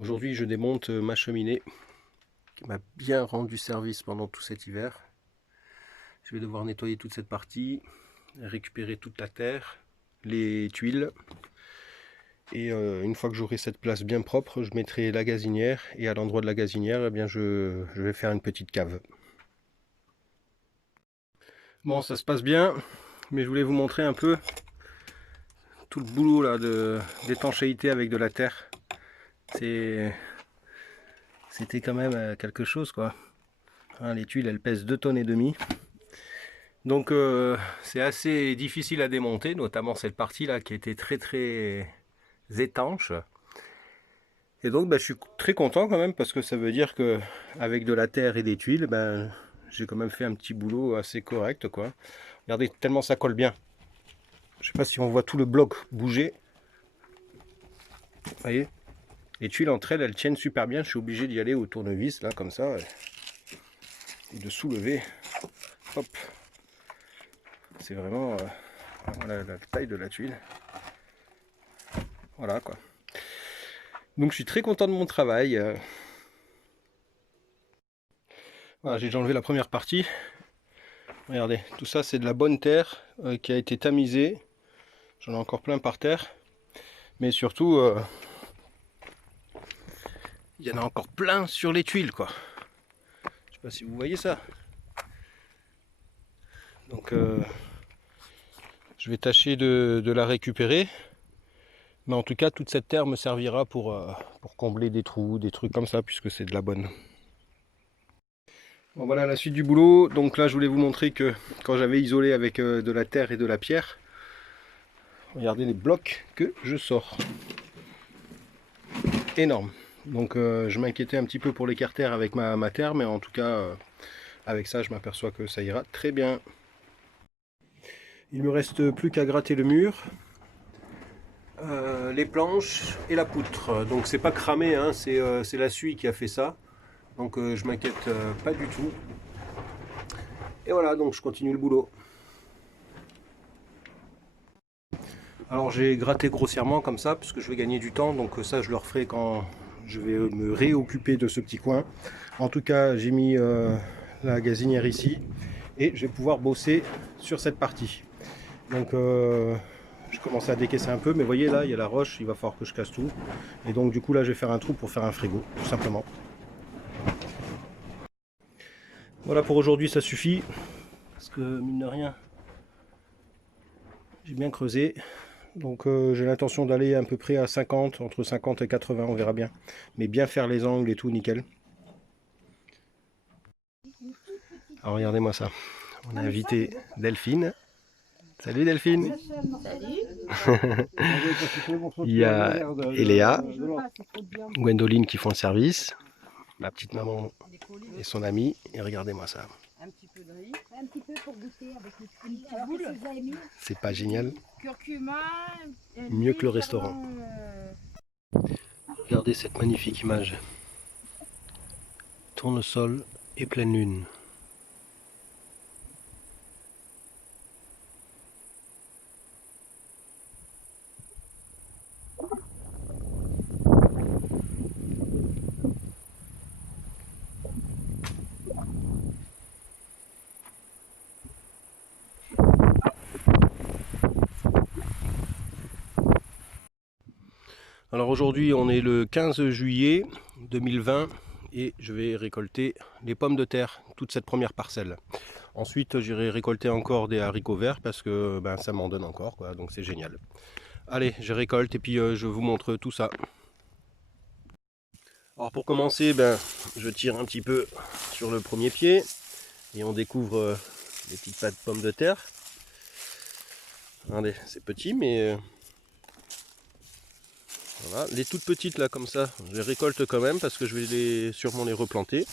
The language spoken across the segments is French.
Aujourd'hui, je démonte ma cheminée qui m'a bien rendu service pendant tout cet hiver. Je vais devoir nettoyer toute cette partie, récupérer toute la terre, les tuiles. Et une fois que j'aurai cette place bien propre, je mettrai la gazinière. Et à l'endroit de la gazinière, eh bien, je vais faire une petite cave. Bon, ça se passe bien, mais je voulais vous montrer un peu tout le boulot là d'étanchéité avec de la terre. C'était quand même quelque chose, quoi. Hein, les tuiles, elles pèsent 2,5 tonnes. Donc c'est assez difficile à démonter, notamment cette partie là qui était très étanche. Et donc je suis très content quand même parce que ça veut dire que avec de la terre et des tuiles, j'ai quand même fait un petit boulot assez correct, quoi. Regardez, tellement ça colle bien. Je sais pas si on voit tout le bloc bouger. Vous voyez, les tuiles entre elles, elles tiennent super bien. Je suis obligé d'y aller au tournevis là comme ça et de soulever. Hop. C'est vraiment voilà la taille de la tuile. Voilà, quoi. Donc je suis très content de mon travail. Voilà, j'ai déjà enlevé la première partie. Regardez, tout ça c'est de la bonne terre qui a été tamisée. J'en ai encore plein par terre. Mais surtout, il y en a encore plein sur les tuiles, quoi. Je sais pas si vous voyez ça. Donc je vais tâcher de la récupérer. Mais en tout cas, toute cette terre me servira pour combler des trous, des trucs comme ça, puisque c'est de la bonne. Bon, voilà la suite du boulot. Donc là, je voulais vous montrer que quand j'avais isolé avec de la terre et de la pierre, regardez les blocs que je sors. Énorme. Donc je m'inquiétais un petit peu pour l'écarter avec ma terre, mais en tout cas, avec ça, je m'aperçois que ça ira très bien. Il me reste plus qu'à gratter le mur, les planches et la poutre. Donc c'est pas cramé, hein, c'est la suie qui a fait ça. Donc je m'inquiète pas du tout. Et voilà, donc je continue le boulot. Alors j'ai gratté grossièrement comme ça, parce que je vais gagner du temps. Donc ça, je le referai quand je vais me réoccuper de ce petit coin. En tout cas, j'ai mis la gazinière ici. Et je vais pouvoir bosser sur cette partie. Donc je commence à décaisser un peu, mais vous voyez là, il y a la roche, il va falloir que je casse tout. Et donc du coup là, je vais faire un trou pour faire un frigo, tout simplement. Voilà, pour aujourd'hui, ça suffit. Parce que mine de rien, j'ai bien creusé. Donc j'ai l'intention d'aller à peu près à 50, entre 50 et 80, on verra bien. Mais bien faire les angles et tout, nickel. Alors regardez-moi ça. On a invité Delphine. Salut Delphine. Salut. Il y a Eléa, Gwendoline qui font le service, ma petite maman et son ami. Et regardez-moi ça. Un petit peu de riz. Un petit peu pour goûter avec une petite boule. C'est pas génial? Curcuma. Mieux que le restaurant. Regardez cette magnifique image. Tournesol et pleine lune. Alors aujourd'hui on est le 15 juillet 2020 et je vais récolter les pommes de terre, toute cette première parcelle. Ensuite j'irai récolter encore des haricots verts parce que ça m'en donne encore, quoi, donc c'est génial. Allez, je récolte et puis je vous montre tout ça. Alors pour commencer, je tire un petit peu sur le premier pied et on découvre les petites pattes de pommes de terre. Regardez, c'est petit mais voilà, les toutes petites là comme ça, je les récolte quand même parce que je vais sûrement les replanter.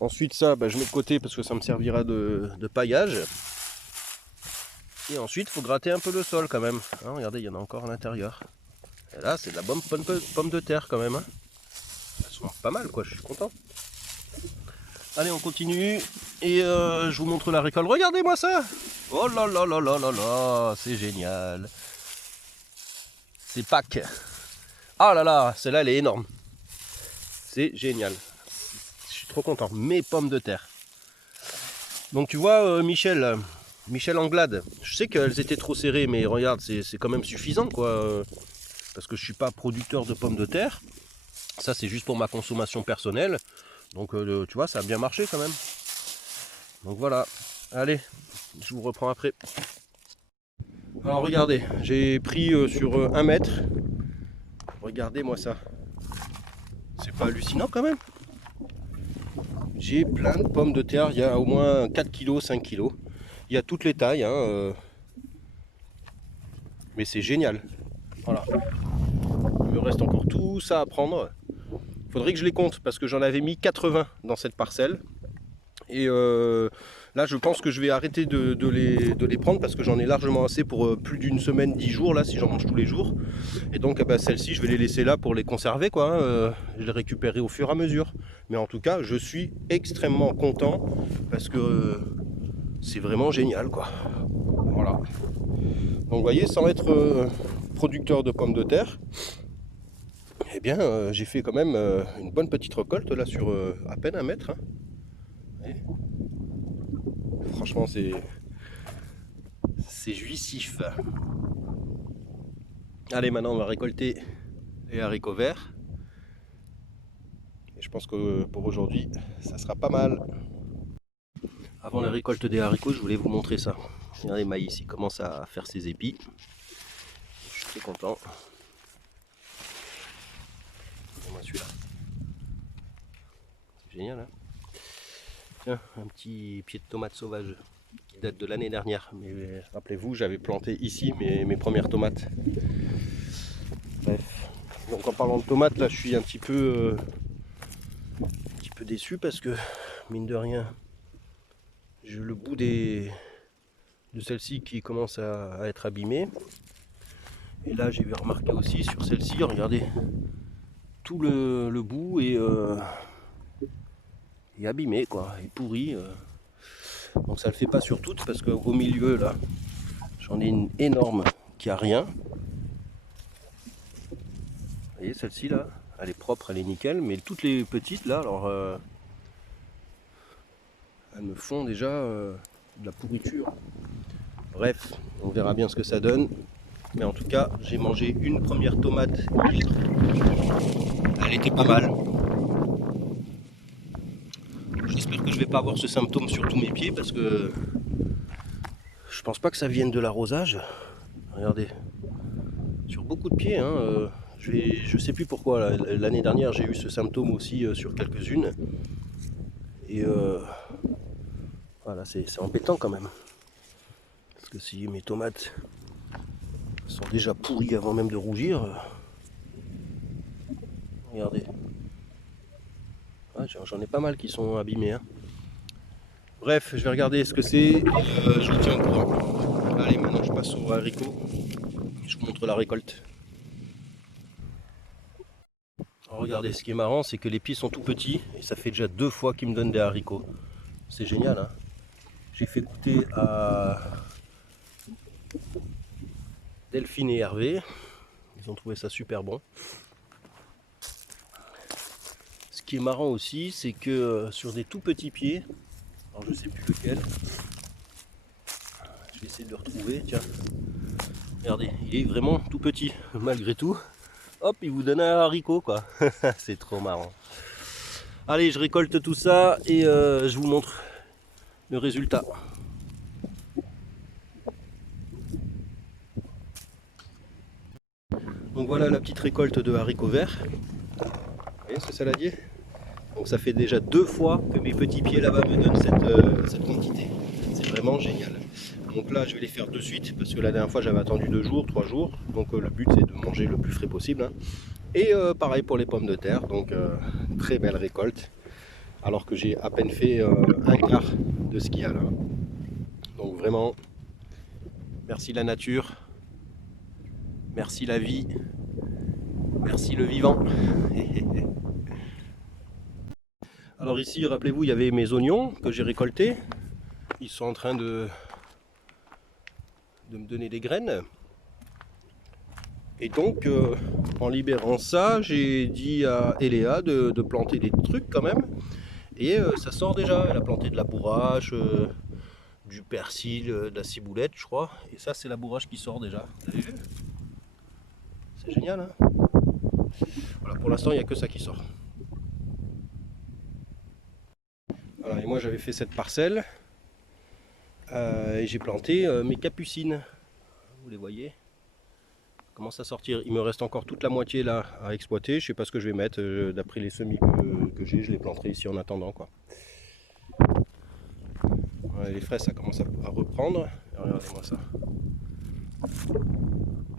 Ensuite ça, je mets de côté parce que ça me servira de paillage. Et ensuite, il faut gratter un peu le sol quand même. Hein, regardez, il y en a encore à l'intérieur. Et là, c'est de la bonne pomme de terre quand même. Hein. Elles sont pas mal, quoi, je suis content. Allez, on continue. Et je vous montre la récolte. Regardez-moi ça. Oh là là là là là là, c'est génial. C'est Pâques. Ah là là, celle-là, elle est énorme. c'est génial. Je suis trop content. Mes pommes de terre. Donc tu vois Michel Anglade, je sais qu'elles étaient trop serrées, mais regarde, c'est quand même suffisant quoi. Parce que je suis pas producteur de pommes de terre. Ça c'est juste pour ma consommation personnelle. Donc tu vois, ça a bien marché quand même. Donc voilà. Allez, je vous reprends après. Alors regardez, j'ai pris sur 1 mètre. Regardez-moi ça. C'est pas hallucinant quand même? J'ai plein de pommes de terre, il y a au moins 4 kg, 5 kg. Il y a toutes les tailles, hein, mais c'est génial. Voilà. Il me reste encore tout ça à prendre. Il faudrait que je les compte parce que j'en avais mis 80 dans cette parcelle. Et là je pense que je vais arrêter de les prendre parce que j'en ai largement assez pour plus d'une semaine, 10 jours là si j'en mange tous les jours. Et donc celles-ci je vais les laisser là pour les conserver quoi, hein, je les récupérerai au fur et à mesure. Mais en tout cas je suis extrêmement content parce que c'est vraiment génial quoi. Voilà. Donc vous voyez, sans être producteur de pommes de terre, eh bien j'ai fait quand même une bonne petite récolte là sur à peine 1 mètre. Hein. Franchement c'est jouissif. Allez, maintenant on va récolter les haricots verts. Et je pense que pour aujourd'hui ça sera pas mal. Avant la récolte des haricots, je voulais vous montrer ça. Regardez, le maïs, il commence à faire ses épis. Je suis très content. Celui-là. C'est génial, hein? Tiens, un petit pied de tomate sauvage qui date de l'année dernière. Mais rappelez-vous, j'avais planté ici mes premières tomates. Bref. Donc en parlant de tomates, là je suis un petit peu déçu parce que, mine de rien, j'ai le bout de celle-ci qui commence à être abîmée. Et là j'ai remarqué aussi sur celle-ci, regardez, tout le bout est abîmé quoi, est pourri. Donc ça le fait pas sur toutes parce qu'au milieu là, j'en ai une énorme qui a rien. Vous voyez celle-ci là, elle est propre, elle est nickel, mais toutes les petites là, alors elles me font déjà de la pourriture. Bref, on verra bien ce que ça donne. Mais en tout cas, j'ai mangé une première tomate hier. Elle était pas mal. J'espère que je vais pas avoir ce symptôme sur tous mes pieds parce que je pense pas que ça vienne de l'arrosage. Regardez, sur beaucoup de pieds, hein, je sais plus pourquoi. L'année dernière, j'ai eu ce symptôme aussi sur quelques-unes. Et voilà, c'est embêtant quand même. Parce que si mes tomates sont déjà pourries avant même de rougir, regardez. Ouais, j'en ai pas mal qui sont abîmés. Hein. Bref, je vais regarder ce que c'est. Je vous tiens au courant. Allez, maintenant je passe au haricot. Je vous montre la récolte. Alors, regardez, ce qui est marrant, c'est que les pieds sont tout petits. Et ça fait déjà 2 fois qu'ils me donnent des haricots. C'est génial. Hein. J'ai fait goûter à Delphine et Hervé. Ils ont trouvé ça super bon. Ce qui est marrant aussi, c'est que sur des tout petits pieds, alors je sais plus lequel, je vais essayer de le retrouver, tiens, regardez, il est vraiment tout petit, malgré tout, hop, il vous donne un haricot quoi, c'est trop marrant. Allez, je récolte tout ça et je vous montre le résultat. Donc voilà la petite récolte de haricots verts. Vous voyez ce saladier? Donc ça fait déjà 2 fois que mes petits pieds là-bas me donnent cette quantité. C'est vraiment génial. Donc là je vais les faire de suite parce que la dernière fois j'avais attendu 2 jours, 3 jours. Donc le but c'est de manger le plus frais possible. Hein. Et pareil pour les pommes de terre. Donc très belle récolte. Alors que j'ai à peine fait un quart de ce qu'il y a là. Donc vraiment, merci la nature. Merci la vie. Merci le vivant. Alors ici, rappelez-vous, il y avait mes oignons que j'ai récoltés. Ils sont en train de me donner des graines. Et donc, en libérant ça, j'ai dit à Eléa de planter des trucs quand même. Et ça sort déjà. Elle a planté de la bourrache, du persil, de la ciboulette, je crois. Et ça, c'est la bourrache qui sort déjà. Vous avez vu? C'est génial, hein? Voilà, pour l'instant, il n'y a que ça qui sort. Voilà, et moi, j'avais fait cette parcelle. Et j'ai planté mes capucines. Vous les voyez? Commence à sortir. Il me reste encore toute la moitié là à exploiter. Je sais pas ce que je vais mettre. D'après les semis que j'ai, je les planterai ici en attendant, quoi. Ouais, les fraises, ça commence à reprendre. Regardez-moi ça.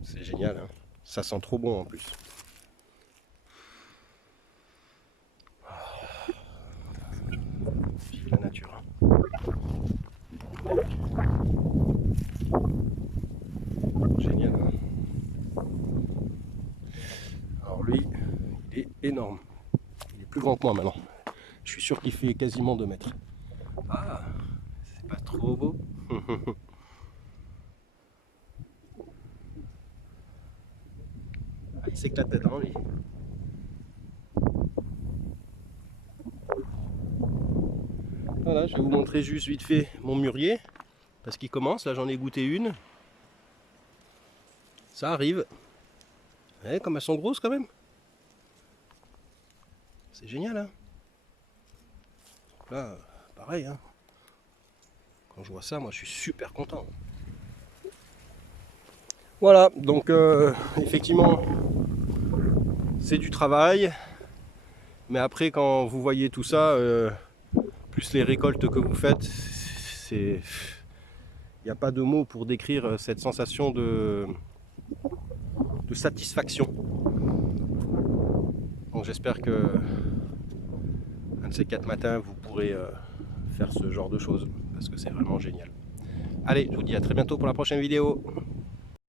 C'est génial, hein. Ça sent trop bon en plus. Vive la nature, hein. Génial, hein. Alors lui, il est énorme. Il est plus grand que moi maintenant. Je suis sûr qu'il fait quasiment 2 mètres. Ah, c'est pas trop beau. Ah, il s'éclate dedans, lui. Voilà, je vais vous montrer juste vite fait mon mûrier. Parce qu'il commence, là j'en ai goûté une. Ça arrive. Ouais, comme elles sont grosses quand même. C'est génial, hein. Donc là, pareil, hein. Quand je vois ça, moi je suis super content. Voilà, donc effectivement, c'est du travail. Mais après, quand vous voyez tout ça, plus les récoltes que vous faites, c'est... Il n'y a pas de mots pour décrire cette sensation de satisfaction. Donc j'espère que un de ces 4 matins, vous pourrez faire ce genre de choses, parce que c'est vraiment génial. Allez, je vous dis à très bientôt pour la prochaine vidéo.